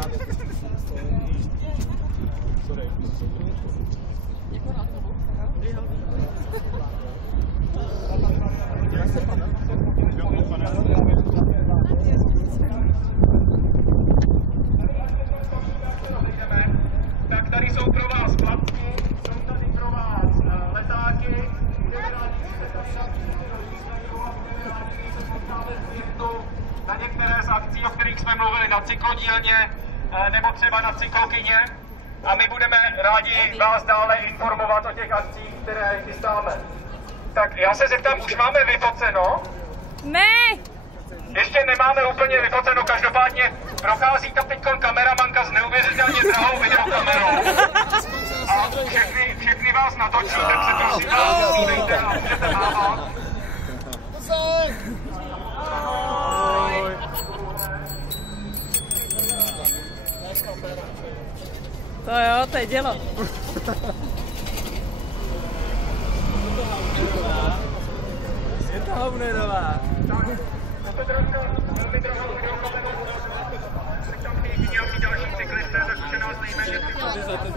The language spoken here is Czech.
Tak tady jsou pro vás platky, jsou tady pro vás letáky, na některé z akcí, o kterých jsme mluvili na cyklodílně nebo třeba na cyklokyně. A my budeme rádi vás dále informovat o těch akcích, které chystáme. Tak já se zeptám, už máme vyfoceno? Ne! Ještě nemáme úplně vyfoceno, každopádně prochází tam teď kameramanka s neuvěřitelně drahou videokamerou. A všechny vás natočí, tak se prosím vás dívejte a můžete mávat. To jo, to je dělo. Je to Haunerová. Velmi drahou videokamerou. Teď tam chtějí vidět další cyklisté, tak už je nás nejméně 30.